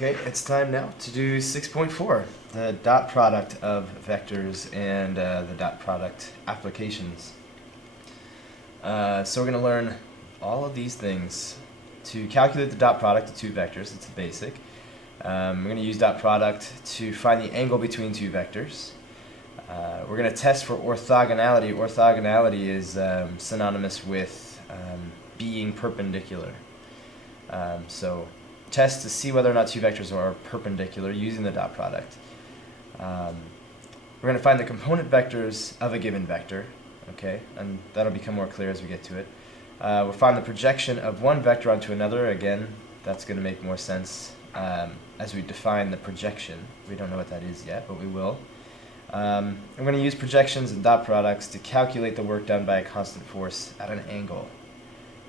Okay, it's time now to do 6.4, the dot product of vectors and the dot product applications. So we're going to learn all of these things. To calculate the dot product of two vectors, it's basic. We're going to use dot product to find the angle between two vectors. We're going to test for orthogonality. Orthogonality is synonymous with being perpendicular. So test to see whether or not two vectors are perpendicular using the dot product. We're going to find the component vectors of a given vector, okay, and that'll become more clear as we get to it. We'll find the projection of one vector onto another. Again, that's going to make more sense as we define the projection. We don't know what that is yet, but we will. I'm going to use projections and dot products to calculate the work done by a constant force at an angle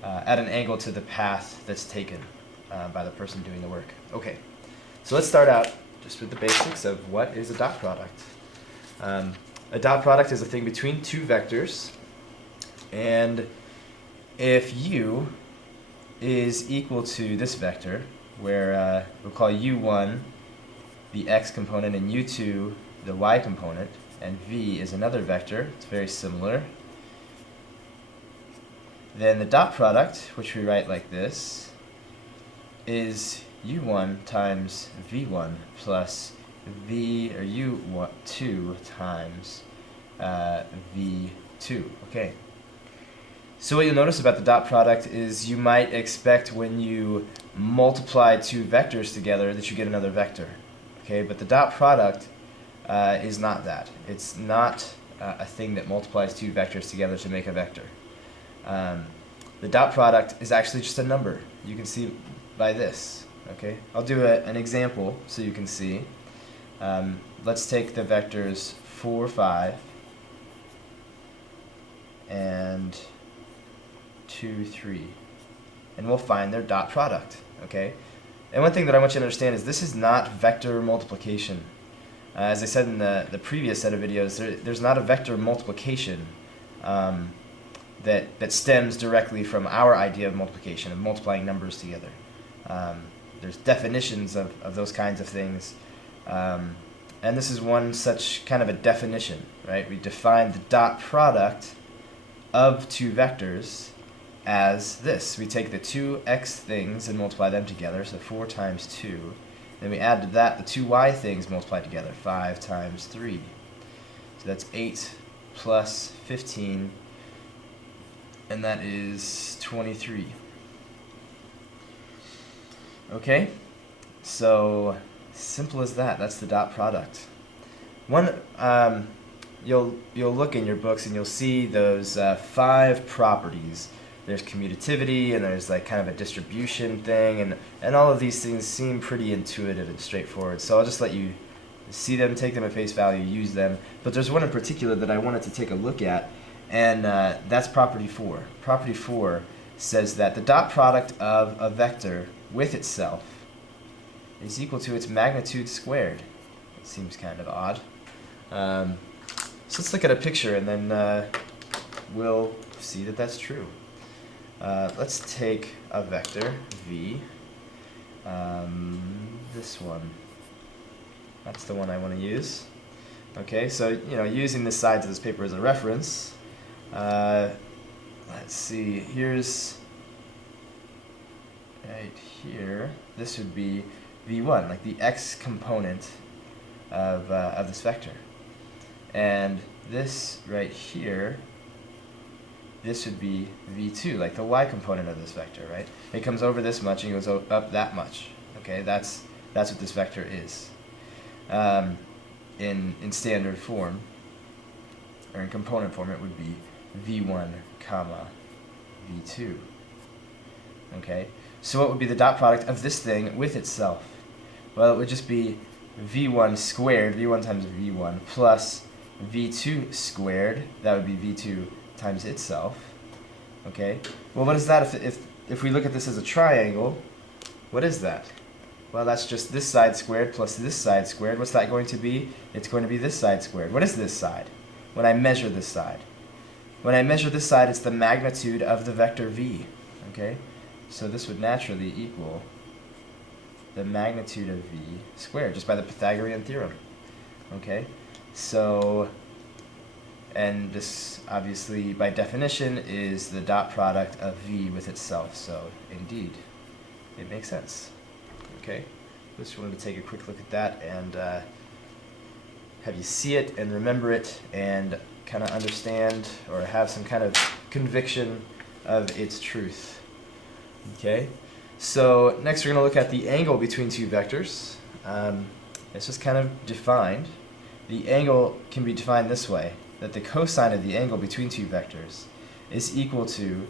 to the path that's taken by the person doing the work. Okay, so let's start out just with the basics of what is a dot product. A dot product is a thing between two vectors, and if u is equal to this vector, where we'll call u1 the x component and u2 the y component, and v is another vector, it's very similar, then the dot product, which we write like this, is u1 times v1 plus v, or u2 times v2. Okay. So what you'll notice about the dot product is you might expect when you multiply two vectors together that you get another vector. Okay, but the dot product is not that. It's not a thing that multiplies two vectors together to make a vector. The dot product is actually just a number. You can see by this. Okay, I'll do an example so you can see. Let's take the vectors 4, 5, and 2, 3, and we'll find their dot product. Okay, and one thing that I want you to understand is this is not vector multiplication. As I said in the previous set of videos, there's not a vector multiplication that stems directly from our idea of multiplication, of multiplying numbers together. There's definitions of those kinds of things, and this is one such kind of a definition, right? We define the dot product of two vectors as this. We take the two x things and multiply them together, so 4 times 2. Then we add to that the two y things multiplied together, 5 times 3. So that's 8 plus 15, and that is 23. Okay, so simple as that. That's the dot product. You'll look in your books and you'll see those 5 properties. There's commutativity, and there's like kind of a distribution thing, and all of these things seem pretty intuitive and straightforward. So I'll just let you see them, take them at face value, use them. But there's one in particular that I wanted to take a look at, and that's property 4. Property 4 says that the dot product of a vector with itself is equal to its magnitude squared. It seems kind of odd. So let's look at a picture, and then we'll see that that's true. Let's take a vector, v, this one. That's the one I want to use. Okay, so using the sides of this paper as a reference, let's see, here's, right here, this would be v1, like the x component of this vector. And this right here, this would be v2, like the y component of this vector, right? It comes over this much and goes up that much. Okay, that's what this vector is in standard form, or in component form. It would be v1 comma v2. Okay, so what would be the dot product of this thing with itself? Well, it would just be v1 squared, v1 times v1, plus v2 squared. That would be v2 times itself. Okay, well, what is that if we look at this as a triangle? What is that? Well, that's just this side squared plus this side squared. What's that going to be? It's going to be this side squared. What is this side? When I measure this side, it's the magnitude of the vector v. Okay, so this would naturally equal the magnitude of v squared, just by the Pythagorean theorem. Okay, so, and this obviously by definition is the dot product of v with itself, so indeed it makes sense. Okay, just wanted to take a quick look at that and have you see it and remember it and kind of understand or have some kind of conviction of its truth. Okay, so next we're going to look at the angle between two vectors. It's just kind of defined. The angle can be defined this way, that the cosine of the angle between two vectors is equal to,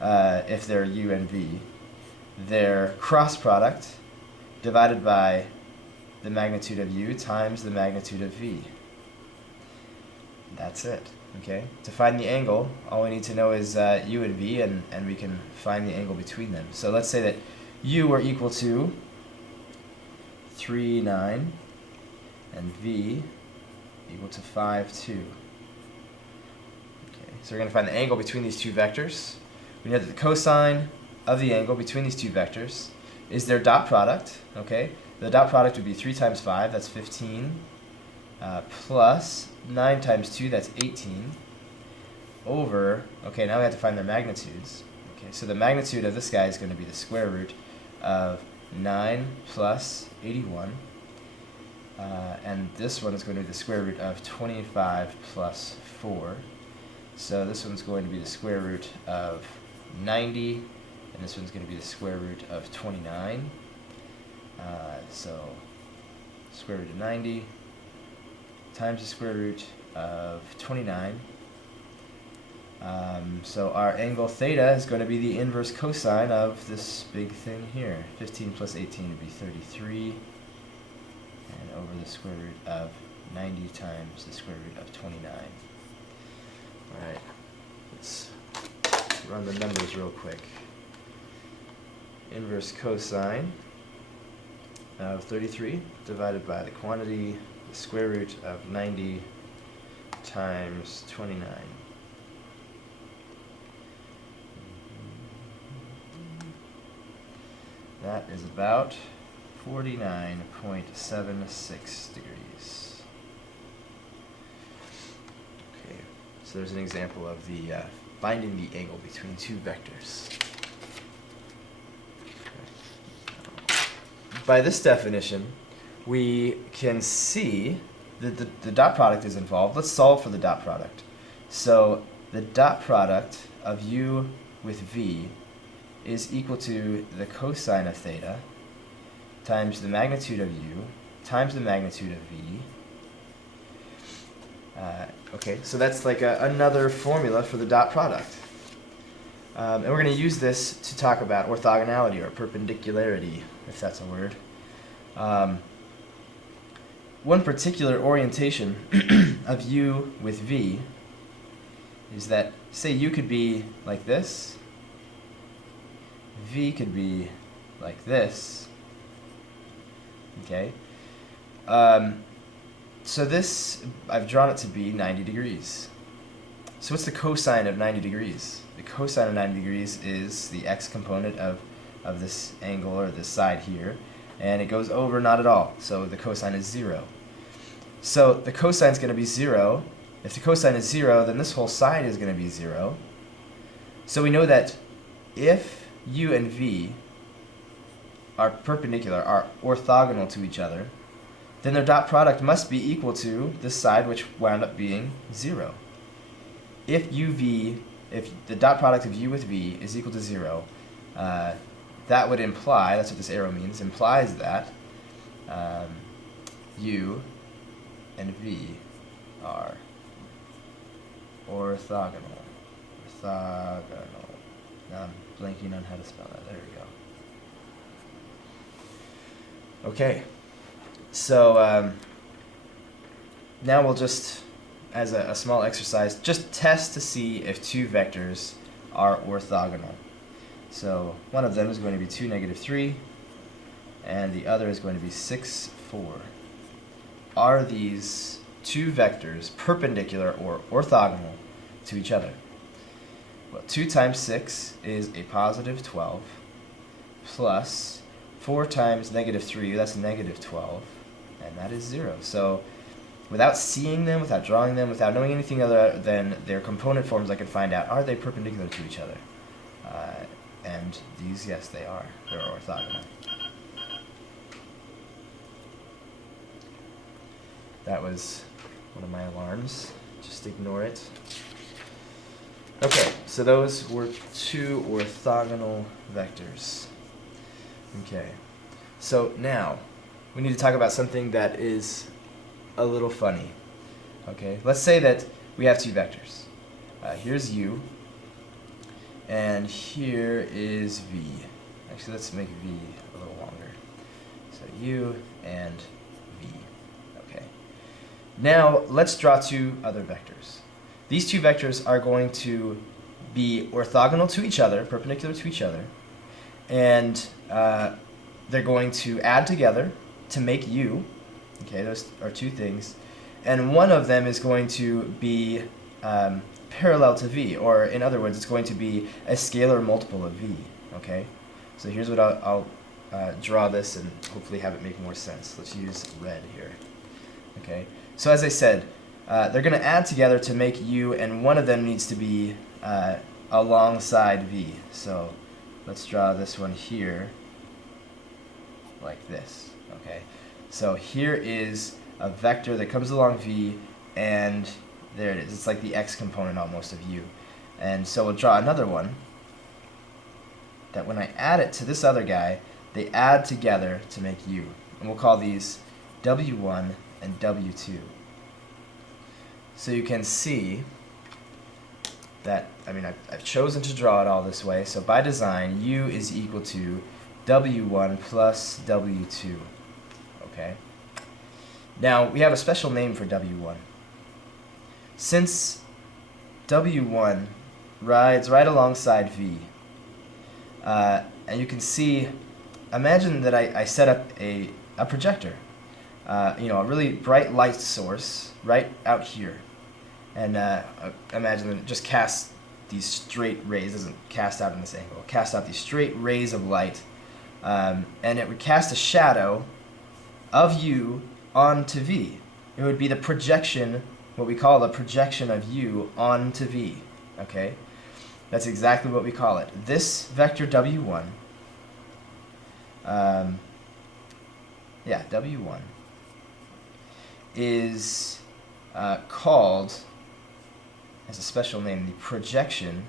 if they're u and v, their cross product divided by the magnitude of u times the magnitude of v. That's it. Okay. To find the angle, all we need to know is u and v, and we can find the angle between them. So let's say that u are equal to 3, 9, and v equal to 5, 2. Okay. So we're going to find the angle between these two vectors. We know that the cosine of the angle between these two vectors is their dot product. Okay. The dot product would be 3 times 5, that's 15, plus 9 times 2, that's 18, over, okay, now we have to find their magnitudes. Okay, so the magnitude of this guy is going to be the square root of 9 plus 81, and this one is going to be the square root of 25 plus 4. So this one's going to be the square root of 90, and this one's going to be the square root of 29. So square root of 90 times the square root of 29. So our angle theta is going to be the inverse cosine of this big thing here. 15 plus 18 would be 33. And over the square root of 90 times the square root of 29. Alright, let's run the numbers real quick. Inverse cosine of 33 divided by the quantity, the square root of 90 times 29. That is about 49.76 degrees. Okay, so there's an example of the finding the angle between two vectors. By this definition, we can see that the dot product is involved. Let's solve for the dot product. So the dot product of u with v is equal to the cosine of theta times the magnitude of u times the magnitude of v. Okay, so that's like another formula for the dot product. And we're going to use this to talk about orthogonality or perpendicularity, if that's a word. One particular orientation of u with v is that, say, u could be like this, v could be like this. Okay? So this, I've drawn it to be 90 degrees. So what's the cosine of 90 degrees? The cosine of 90 degrees is the x component of this angle or this side here, and it goes over not at all, so the cosine is 0. So the cosine is going to be 0. If the cosine is 0, then this whole side is going to be 0. So we know that if u and v are perpendicular, are orthogonal to each other, then their dot product must be equal to this side, which wound up being 0. If the dot product of u with v is equal to 0, that would imply, that's what this arrow means, implies that u and v are orthogonal. Orthogonal. Now I'm blanking on how to spell that. There we go. Okay. So now we'll just, as a small exercise, just test to see if two vectors are orthogonal. So one of them is going to be 2, -3, and the other is going to be 6, 4. Are these two vectors perpendicular or orthogonal to each other? Well, 2 times 6 is a positive 12, plus 4 times negative 3, that's negative 12, and that is 0. So without seeing them, without drawing them, without knowing anything other than their component forms, I can find out, are they perpendicular to each other? And these, yes, they are. They're orthogonal. That was one of my alarms. Just ignore it. Okay, so those were 2 orthogonal vectors. Okay, so now we need to talk about something that is a little funny. Okay, let's say that we have 2 vectors. Here's u, and here is v. Actually, let's make v a little longer. So u and v. Okay. Now let's draw 2 other vectors. These 2 vectors are going to be orthogonal to each other, perpendicular to each other, and they're going to add together to make u. Okay, those are 2 things, and one of them is going to be parallel to v, or in other words, it's going to be a scalar multiple of v. Okay, so here's what I'll draw this and hopefully have it make more sense. Let's use red here. Okay, so as I said, they're going to add together to make u, and one of them needs to be alongside v. So let's draw this one here like this. Okay, so here is a vector that comes along v, and there it is. It's like the x component almost of u. And so we'll draw another one that when I add it to this other guy, they add together to make u. And we'll call these w1 and w2. So you can see that, I mean, I've chosen to draw it all this way. So by design, u is equal to w1 plus w2. Okay? Now, we have a special name for w1. Since w1 rides right alongside v, and you can see, imagine that I set up a projector, you know, a really bright light source right out here. And imagine that it just casts these straight rays, doesn't cast out in this angle, it casts out these straight rays of light, and it would cast a shadow of u onto v. It would be the projection, what we call the projection of u onto v. Okay? That's exactly what we call it. This vector w1, w1 is called, as a special name, the projection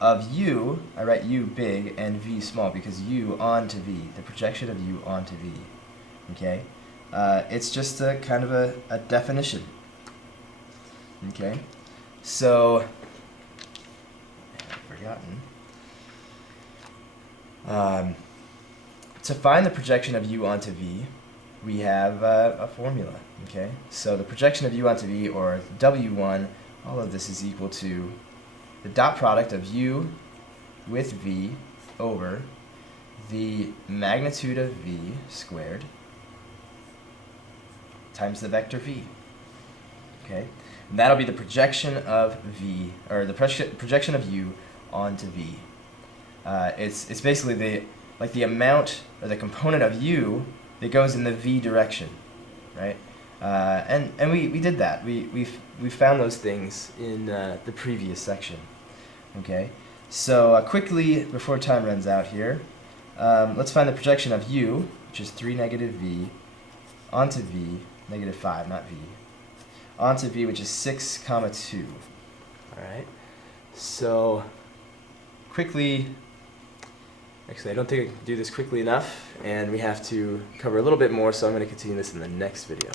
of u, I write u big and v small because u onto v, the projection of u onto v. Okay? It's just a kind of a definition. Okay? So, I've forgotten. To find the projection of u onto v, we have a formula. Okay? So the projection of u onto v, or w1, all of this is equal to the dot product of u with v over the magnitude of v squared times the vector v. Okay? And that'll be the projection of v, or the projection of u onto v. It's basically the amount, or the component of u that goes in the v direction, right? And we did that. We found those things in the previous section. Okay, so quickly before time runs out here, let's find the projection of u, which is 3 negative v, onto v, negative 5, not v, onto v, which is 6 comma 2. All right. So quickly. Actually, I don't think I can do this quickly enough, and we have to cover a little bit more, so I'm going to continue this in the next video.